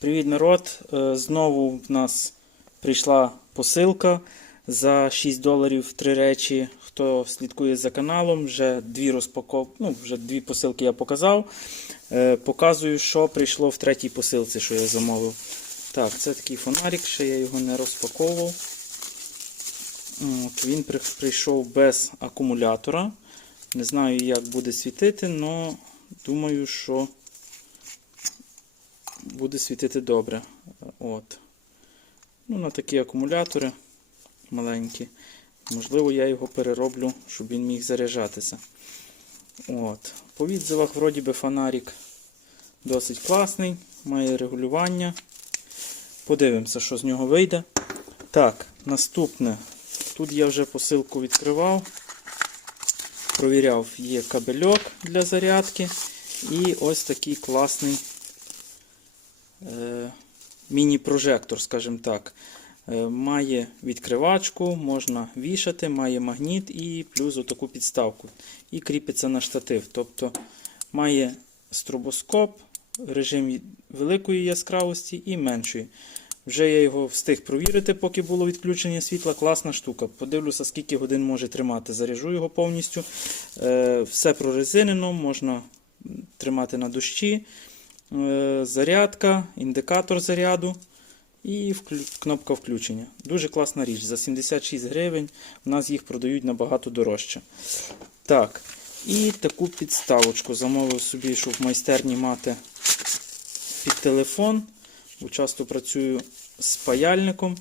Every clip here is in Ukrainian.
Привіт, народ! Е, Знову в нас прийшла посилка за 6 доларів три речі. Хто слідкує за каналом, вже дві розпаков... ну, вже дві посилки я показав. Е, Показую, що прийшло в третій посилці, що я замовив. Так, це такий фонарик, ще я його не розпаковував. От, він прийшов без акумулятора. Не знаю, як буде світити, але думаю, що буде світити добре. От. Ну, на такі акумулятори маленькі. Можливо, я його перероблю, щоб він міг заряджатися. От. По відзивах, вроді би, фонарик досить класний, має регулювання. Подивимося, що з нього вийде. Так, наступне. Тут я вже посилку відкривав. Провіряв, є кабельок для зарядки. І ось такий класний міні-прожектор, скажімо так. Е, має відкривачку, можна вішати, має магніт і плюс отаку підставку. І кріпиться на штатив. Тобто має стробоскоп, режим великої яскравості і меншої. Вже я його встиг провірити, поки було відключення світла. Класна штука. Подивлюся, скільки годин може тримати. Заряжу його повністю. Е, Все прорезинено, можна тримати на дощі. Е, Зарядка, індикатор заряду і кнопка включення. Дуже класна річ. За 76 гривень у нас їх продають набагато дорожче. Так, і таку підставочку замовив собі, щоб в майстерні мати під телефон, бо часто працюю з паяльником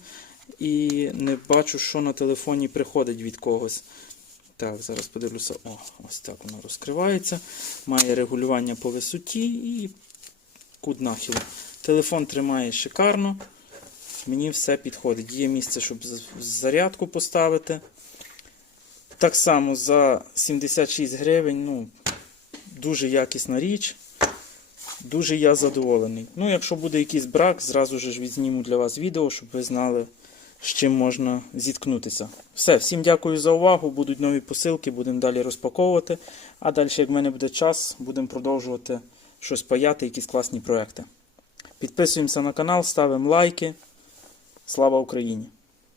і не бачу, що на телефоні приходить від когось. Так, зараз подивлюся. О, ось так воно розкривається. Має регулювання по висоті і кут нахилу. Телефон тримає шикарно. Мені все підходить. Є місце, щоб зарядку поставити. Так само за 76 гривень. Ну, дуже якісна річ. Дуже я задоволений. Ну, якщо буде якийсь брак, зразу ж відзніму для вас відео, щоб ви знали, з чим можна зіткнутися. Все, всім дякую за увагу. Будуть нові посилки, будемо далі розпаковувати. А далі, як в мене буде час, будемо продовжувати щось паяти, якісь класні проекти. Підписуємося на канал, ставимо лайки. Слава Україні!